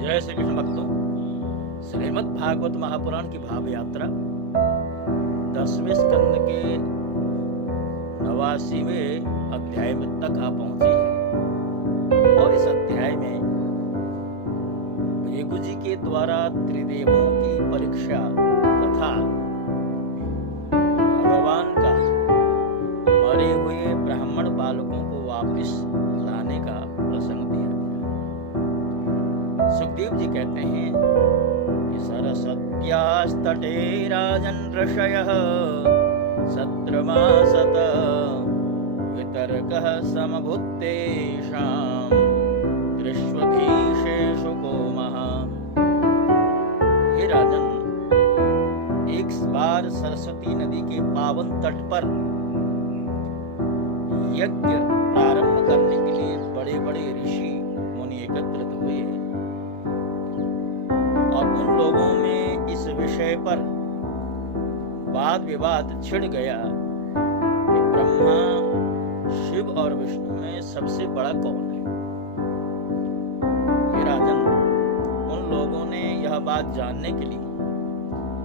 जय श्री कृष्ण भक्तों, श्रीमद् भागवत महापुराण की भाव यात्रा 10वें स्कंद के 89वें अध्याय में तक आ पहुंची है। और इस अध्याय में भृगु जी के द्वारा त्रिदेवों की परीक्षा तथा भगवान का मरे हुए ब्राह्मण बालकों को वापस लाने का प्रसंग दिया गया। सुखदेव जी कहते हैं कि सरस्वत्यास्तटे राजन् ऋषयः सत्रमासत वितर्कः समभूतेषां दृष्वधीशेषु को महान्। हे राजन, एक बार सरस्वती नदी के पावन तट पर यज्ञ प्रारंभ करने के लिए बड़े बड़े ऋषि मुनि एकत्रित हुए और उन लोगों में इस विषय पर वाद विवाद छिड़ गया कि ब्रह्मा, शिव और विष्णु में सबसे बड़ा कौन है। हे राजन, उन लोगों ने यह बात जानने के लिए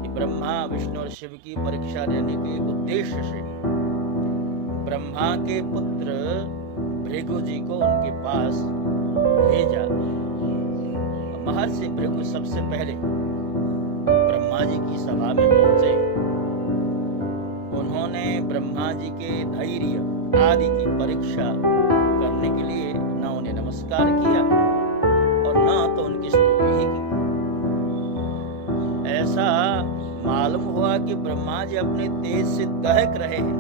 कि ब्रह्मा, विष्णु और शिव की परीक्षा लेने के उद्देश्य से ब्रह्मा के पुत्र भृगु जी को उनके पास भेजा। महर्षि भृगु सबसे पहले ब्रह्मा जी की सभा में पहुंचे। उन्होंने ब्रह्मा जी के धैर्य आदि की परीक्षा करने के लिए न उन्हें नमस्कार किया और न तो उनकी स्तुति ही की। ऐसा मालूम हुआ कि ब्रह्मा जी अपने तेज से दहक रहे हैं।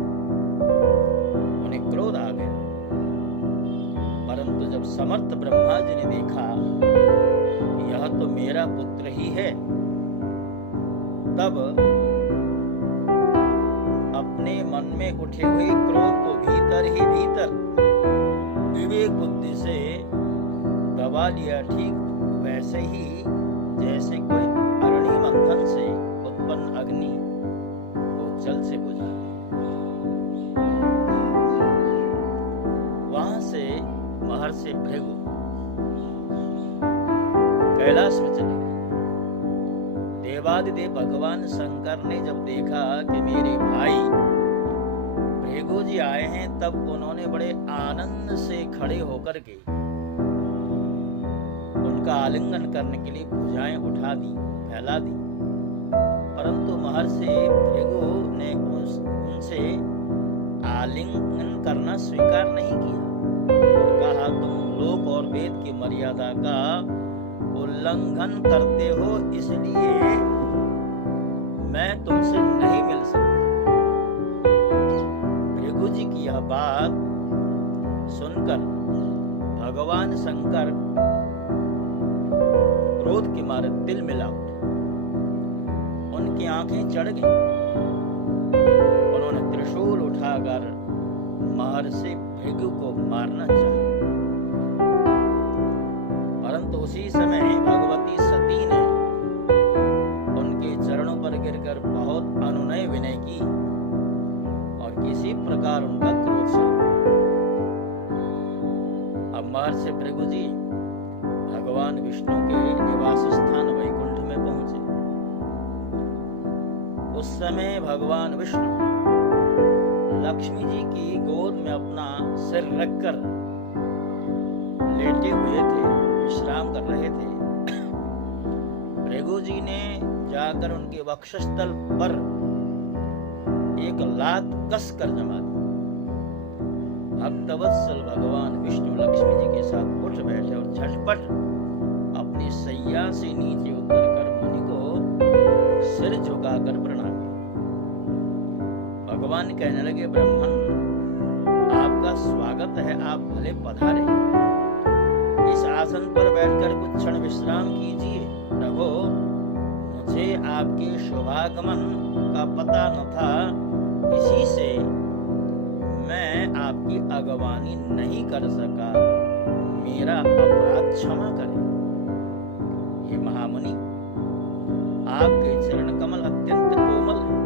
उन्हें क्रोध आ गया, परंतु जब समर्थ ब्रह्मा जी ने देखा कि यह तो मेरा पुत्र ही है, तब अपने मन में उठे हुए क्रोध को भीतर ही भीतर विवेक बुद्धि से दबा लिया, ठीक वैसे ही जैसे कोई अरणि मंथन से उत्पन्न अग्नि को जल से बुझा। वहां से महर्षि भृगु कैलाश में चले गए। देवादिदेव भगवान शंकर ने जब देखा कि मेरे भाई भृगु जी आए हैं, तब उन्होंने बड़े आनंद से खड़े होकर के उनका आलिंगन करने के लिए भुजाएं उठा दी, फैला दी। परंतु महर्षि भृगु ने उनसे आलिंगन करना स्वीकार नहीं किया और कहा, तुम लोक और वेद की मर्यादा का उल्लंघन करते हो, इसलिए मैं तुमसे नहीं मिल सकता। भृगु जी की यह बात सुनकर भगवान शंकर क्रोध के मारे दिल मिला उठे। उनकी आंखें चढ़ गई। उन्होंने त्रिशूल उठाकर महर्षि भृगु को मारना चाहा, परंतु उसी समय भगवती सती ने उनके चरणों पर गिरकर बहुत अनुनय विनय की और किसी प्रकार उनका क्रोध शांत। अब महर्षि भृगु जी भगवान विष्णु के निवास स्थान वैकुंठ में पहुंचे। उस समय भगवान विष्णु लक्ष्मी जी की गोद में अपना सिर रखकर लेटे हुए थे, विश्राम कर रहे थे। भृगु जी ने जाकर उनके वक्षस्थल पर एक लात कसकर जमा दी। भक्तवत्सल भगवान विष्णु लक्ष्मी जी के साथ उठ बैठे और झटपट अपनी सैया से नीचे उतरकर मुनि को सिर झुकाकर प्रणाम किया। भगवान कहने लगे, ब्राह्मण, आपका स्वागत है, आप भले पधारे। इस आसन पर बैठकर कुछ क्षण विश्राम कीजिए। प्रभु, मुझे आपके शुभागमन का पता न था, इसी से मैं आपकी अगवानी नहीं कर सका। मेरा अपराध क्षमा करें। हे महामुनि, आपके चरण कमल अत्यंत कोमल है।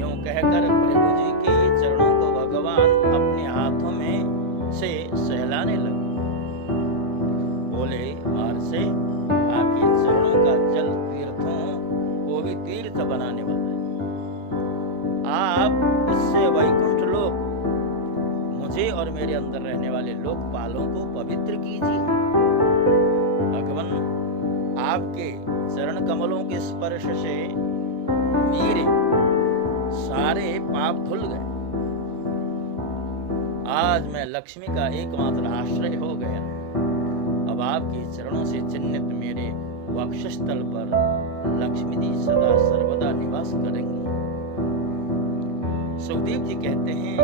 यूं कहकर भृगु जी के चरणों को भगवान अपने हाथों में से सहलाने लगे। बोले, महर्षि, तीर्थ बनाने वाला है। आप उससे वैकुंठ लोक, मुझे और मेरे अंदर रहने वाले लोकपालों को पवित्र कीजिए। भगवान आपके चरण कमलों के स्पर्श से मेरे सारे पाप धुल गए। आज मैं लक्ष्मी का एकमात्र आश्रय हो गया। अब आपके चरणों से चिन्हित मेरे वक्षस्थल पर लक्ष्मी जी सदा सर्वदा निवास करेंगे। सुखदेव जी कहते हैं,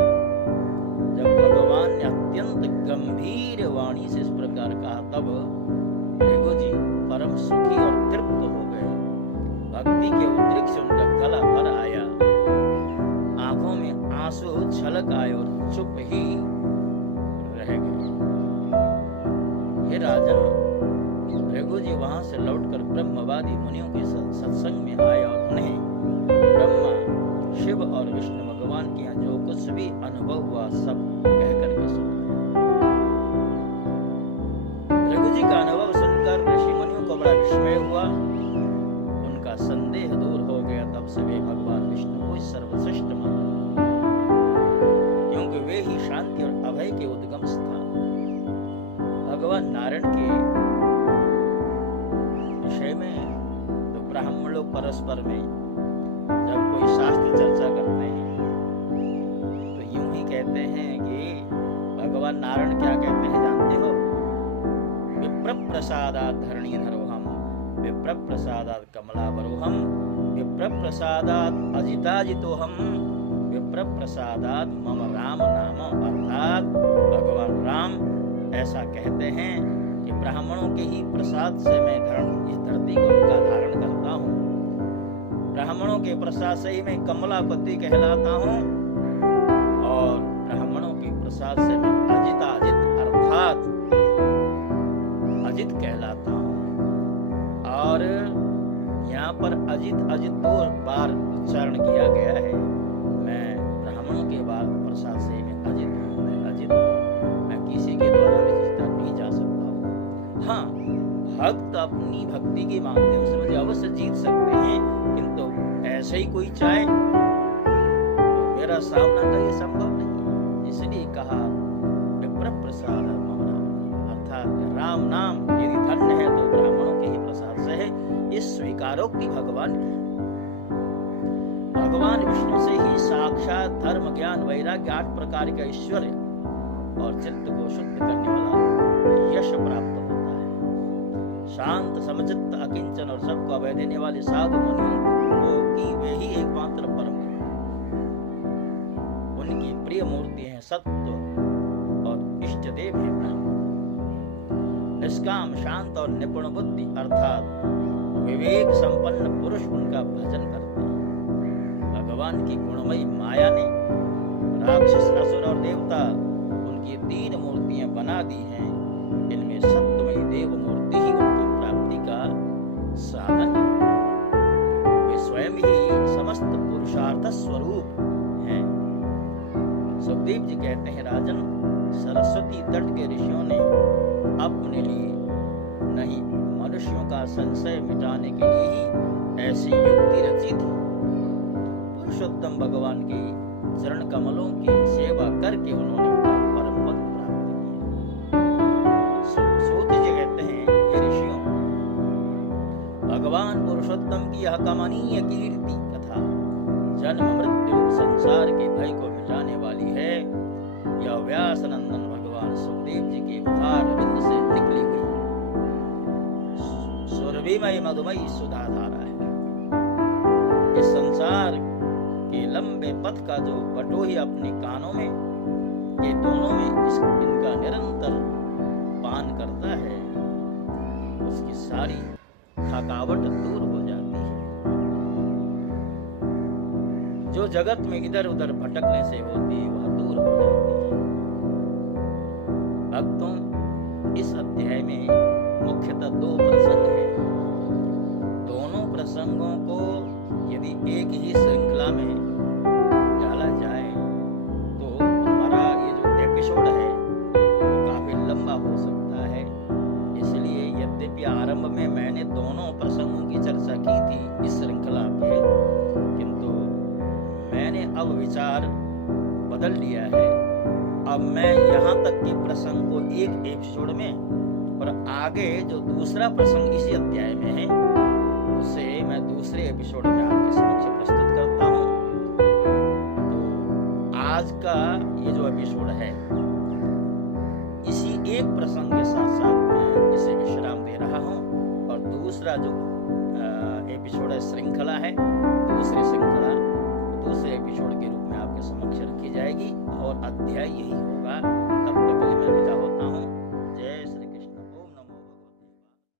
जब भगवान ने अत्यंत गंभीर वाणी से इस प्रकार कहा, तब भृगु जी परम सुखी और तृप्त हो गए। भक्ति के उद्रेक से उनका गला भर आया, आंखों में आंसू छलक आए और चुप ही रह गए। हे राजन, भृगु जी वहां से लौटकर ब्रह्मवादी मुनियों के सत्संग में आए और उन्हें ब्रह्मा, शिव और विष्णु भगवान के यहाँ जो कुछ भी अनुभव हुआ सब कह करके सुना। भृगु जी का अनुभव सुनकर ऋषि मुनियों को बड़ा विस्मय हुआ, उनका संदेह दूर हो गया। तब से वे भगवान विष्णु को सर्वश्रेष्ठ माना, क्योंकि वे ही शांति और अभय के उद्गम स्थान। भगवान नारायण के विषय में तो ब्राह्मण लोग परस्पर में जब कोई शास्त्र चर्चा करते हैं तो यूं ही कहते हैं कि भगवान नारायण क्या कहते हैं जानते हो? विप्र प्रसादात धरणीधरोहम, विप्र प्रसादात कमलावरोहम, विप्र प्रसादात अजिताजितोहम, विप्र प्रसादात मम राम नाम। अर्थात भगवान राम ऐसा कहते हैं कि ब्राह्मणों के ही प्रसाद से मैं इस धरती को उनका धारण करता हूँ। ब्राह्मणों के प्रसाद से ही मैं कमलापति कहलाता हूँ और ब्राह्मणों के प्रसाद से मैं अजिताजित अर्थात अजित कहलाता हूँ। और यहाँ पर अजित अजित 2 बार उच्चारण किया गया है। मैं ब्राह्मणों के बाद प्रसाद से मैं अजित हूँ, मैं अजित हूँ, मैं किसी के द्वारा विजिता नहीं जा सकता हूँ। हाँ, भक्त अपनी भक्ति के माध्यम से मुझे अवश्य जीत सकते हैं, किंतु ऐसे ही कोई चाहे तो मेरा सामना करना संभव नहीं। इसलिए कहा विप्र प्रसाद मम नाम, अर्थात राम नाम यदि धन्य है तो ब्राह्मणों के ही प्रसाद से है। इस स्वीकारोक्ति भगवान की। भगवान विष्णु से ही साक्षात धर्म, ज्ञान, वैराग्य 8 प्रकार का ऐश्वर्य और चित्त को शुद्ध करने वाला यश प्राप्त होता है। शांत, समचित्त, अकिंचन और सबको अभय देने वाले साधु मुनियों को की वे ही एकमात्र परम। उनकी प्रिय मूर्ति है सत्य और इष्ट देव है ब्रह्म। निष्काम, शांत और निपुण बुद्धि अर्थात विवेक संपन्न पुरुष उनका भजन करते हैं। भगवान की गुणमयी माया ने राक्षस, असुर और देवता उनकी 3 मूर्तियां बना दी हैं। इनमें सत्यमयी देव मूर्ति ही उनकी प्राप्ति का साधन है। वे स्वयं ही समस्त पुरुषार्थ स्वरूप हैं। सुखदेव जी कहते हैं, राजन, सरस्वती तट के ऋषियों ने अपने लिए नहीं मनुष्यों का संशय मिटाने के लिए ही ऐसी युक्ति रची थी। पुरुषोत्तम भगवान के चरण कमलों की सेवा करके उन्होंने उनका परम पद प्राप्त किया। सूत जी कहते हैं, ये ऋषियों, भगवान पुरुषोत्तम की यह कमनीय कीर्ति कथा जन्म मृत्यु संसार के भय को मिटाने वाली है। यह व्यास नंदन भगवान सुखदेव जी के मुखार बिंद से निकली हुई सुरभिमय मधुमयी सुधाधारा है। इस संसार के लंबे पथ का जो बटोही अपने कानों में के दोनों में इनका निरंतर पान करता है, उसकी सारी थकावट दूर हो जाती है। जो जगत में इधर उधर भटकने से होती है वह दूर हो जाती है। भक्तों, इस अध्याय में मुख्यतः 2 प्रसंग हैं। दोनों प्रसंगों को यदि एक ही श्रृंखला में डाला जाए तो हमारा ये जो एपिसोड है वो काफी लंबा हो सकता है। इसलिए यद्यपि आरंभ में मैंने दोनों प्रसंगों की चर्चा की थी इस श्रृंखला के, अब विचार बदल लिया है। अब मैं यहाँ तक के प्रसंग को एक एपिसोड में और आगे जो दूसरा प्रसंग इसी अध्याय में है उसे मैं दूसरे एपिसोड में आपके समक्ष प्रस्तुत करता हूँ। तो आज का ये जो एपिसोड है इसी एक प्रसंग के साथ साथ मैं इसे विश्राम दे रहा हूँ और दूसरा जो एपिसोड है